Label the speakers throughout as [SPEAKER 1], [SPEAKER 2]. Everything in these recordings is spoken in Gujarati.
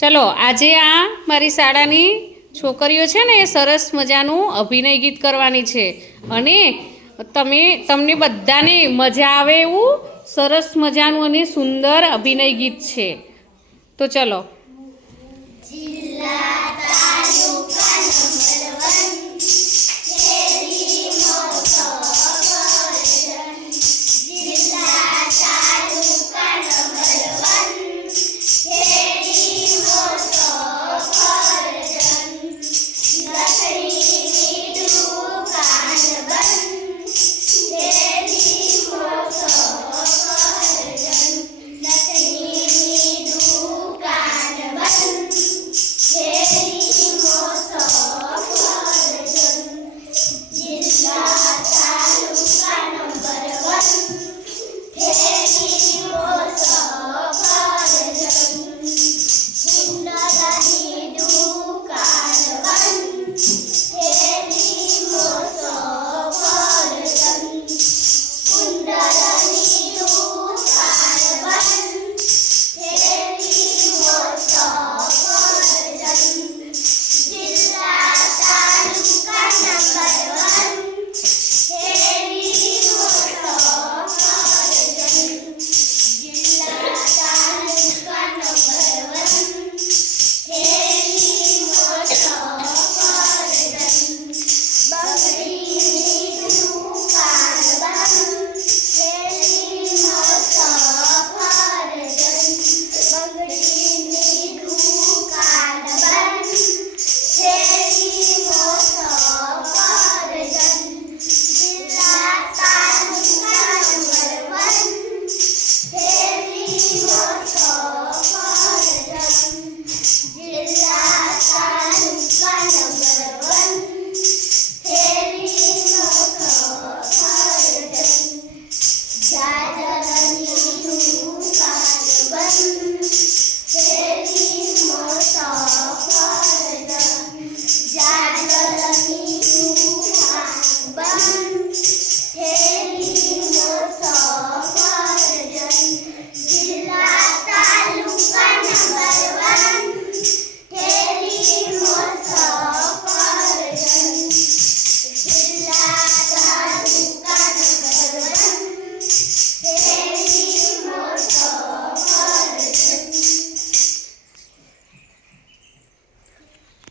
[SPEAKER 1] ચલો, આજે આ મારી શાળાની છોકરીઓ છે ને, એ સરસ મજાનું અભિનય ગીત કરવાની છે. અને તમે, તમને બધાને મજા આવે એવું સરસ મજાનું અને સુંદર અભિનય ગીત છે. તો ચલો.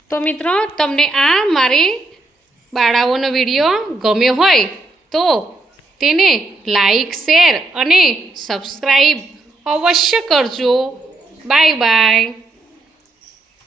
[SPEAKER 1] તો મિત્રો, તમને આ મારી બાળાઓનો વીડિયો ગમ્યો હોય તો તેને લાઈક, શેર અને સબસ્ક્રાઈબ અવશ્ય કરજો. Bye bye.